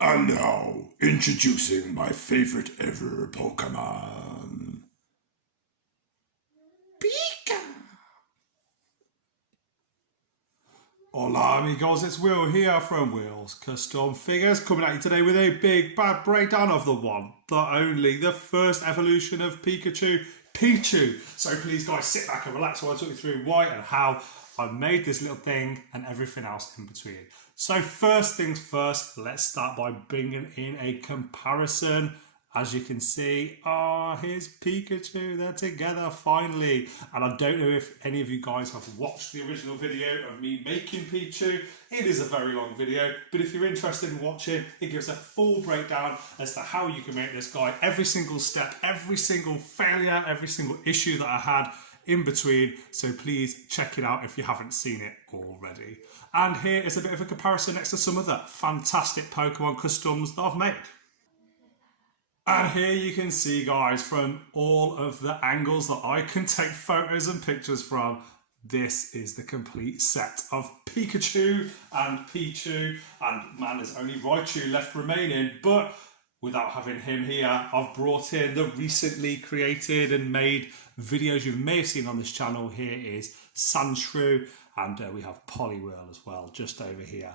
And now, introducing my favorite ever Pokemon. Pika! Hola amigos, it's Will here from Will's Custom Figures, coming at you today with a big bad breakdown of the one, the only, the first evolution of Pikachu, Pichu. So please guys, sit back and relax while I talk you through why and how I made this little thing and everything else in between. So first things first, let's start by bringing in a comparison. As you can see, here's Pikachu, they're together finally. And I don't know if any of you guys have watched the original video of me making Pichu. It is a very long video, but if you're interested in watching, it gives a full breakdown as to how you can make this guy, every single step, every single failure, every single issue that I had in between, so please check it out if you haven't seen it already. And here is a bit of a comparison next to some other fantastic Pokemon customs that I've made. And here you can see, guys, from all of the angles that I can take photos and pictures from, this is the complete set of Pikachu and Pichu. And man, there's only Raichu left remaining, but without having him here, I've brought in the recently created and made videos you may have seen on this channel. Here is Sandshrew, and we have Poliwhirl as well, just over here.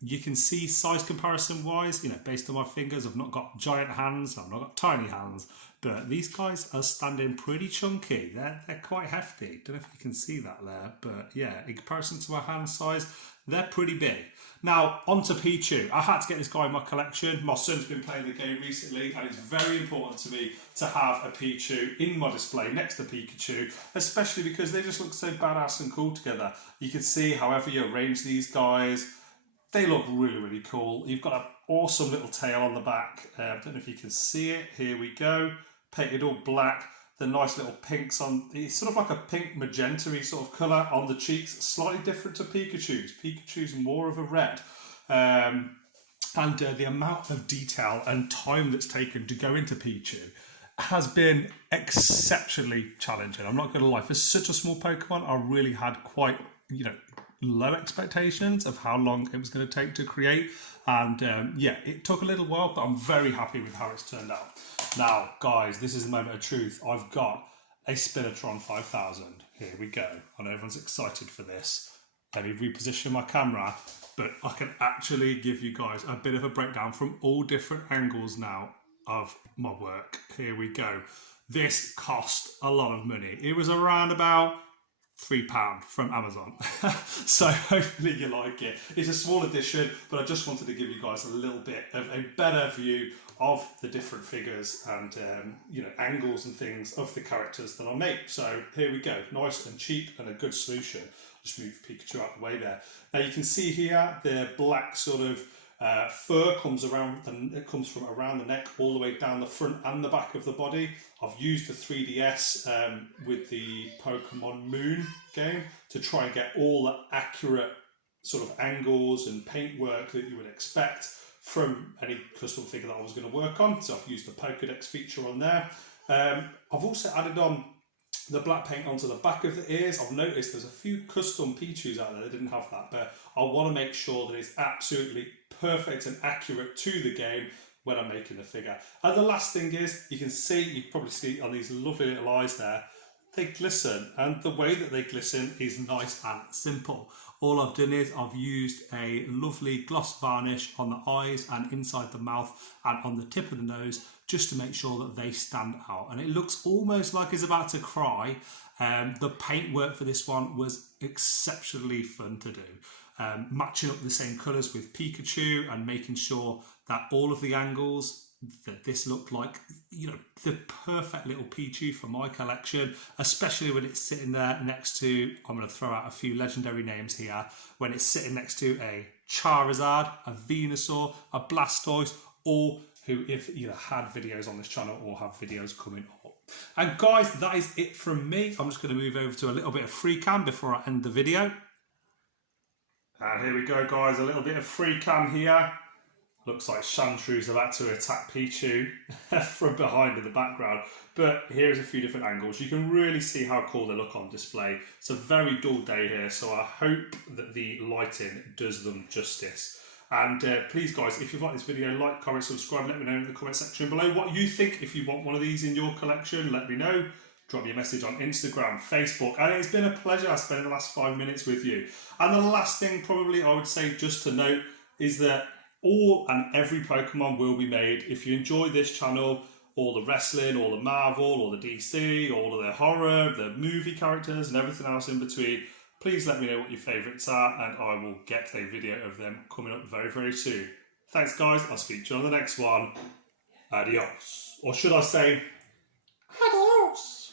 You can see size comparison wise, based on my fingers, I've not got giant hands, I've not got tiny hands, but these guys are standing pretty chunky. They're quite hefty. Don't know if you can see that there, but yeah, in comparison to my hand size, they're pretty big. Now, onto Pichu. I had to get this guy in my collection. My son's been playing the game recently, and it's very important to me to have a Pichu in my display next to Pikachu, especially because they just look so badass and cool together. You can see however you arrange these guys, they look really, really cool. You've got an awesome little tail on the back. I don't know if you can see it. Here we go. Painted all black. The nice little pinks on, it's sort of like a pink magenta-y sort of colour on the cheeks, slightly different to Pikachu's. Pikachu's more of a red. And the amount of detail and time that's taken to go into Pichu has been exceptionally challenging. I'm not going to lie, for such a small Pokemon, I really had quite, low expectations of how long it was going to take to create. And it took a little while, but I'm very happy with how it's turned out. Now, guys, this is the moment of truth. I've got a Spinatron 5000. Here we go. I know everyone's excited for this. Let me reposition my camera, but I can actually give you guys a bit of a breakdown from all different angles now of my work. Here we go. This cost a lot of money. It was around about £3 from Amazon. So hopefully you like it. It's a small edition, but I just wanted to give you guys a little bit of a better view of the different figures and angles and things of the characters that I make. So here we go, nice and cheap and a good solution. Just move Pikachu out the way there. Now you can see here the black sort of fur comes from around the neck all the way down the front and the back of the body. I've used the 3DS with the Pokemon Moon game to try and get all the accurate sort of angles and paintwork that you would expect from any custom figure that I was going to work on. So I've used the Pokedex feature on there. I've also added on the black paint onto the back of the ears. I've noticed there's a few custom Pichus out there that didn't have that, but I want to make sure that it's absolutely perfect and accurate to the game when I'm making the figure. And the last thing is, you can probably see on these lovely little eyes there, they glisten, and the way that they glisten is nice and simple. All I've done is I've used a lovely gloss varnish on the eyes and inside the mouth and on the tip of the nose, just to make sure that they stand out. And it looks almost like he's about to cry. The paint work for this one was exceptionally fun to do. Matching up the same colours with Pikachu and making sure that all of the angles, that this looked like, the perfect little Pichu for my collection, especially when it's sitting there next to, I'm going to throw out a few legendary names here, when it's sitting next to a Charizard, a Venusaur, a Blastoise, all who have either had videos on this channel or have videos coming up. And guys, that is it from me. I'm just going to move over to a little bit of free cam before I end the video. And here we go, guys, a little bit of free cam here. Looks like Sandshrews about to attack Pichu from behind in the background. But here's a few different angles. You can really see how cool they look on display. It's a very dull day here, so I hope that the lighting does them justice. And please, guys, if you've liked this video, like, comment, subscribe. Let me know in the comment section below what you think. If you want one of these in your collection, let me know. Drop me a message on Instagram, Facebook. And it's been a pleasure spending the last 5 minutes with you. And the last thing probably I would say just to note is that all and every Pokemon will be made. If you enjoy this channel, all the wrestling, all the Marvel, all the DC, all of the horror, the movie characters and everything else in between, please let me know what your favourites are and I will get a video of them coming up very, very soon. Thanks, guys. I'll speak to you on the next one. Adios. Or should I say, adios.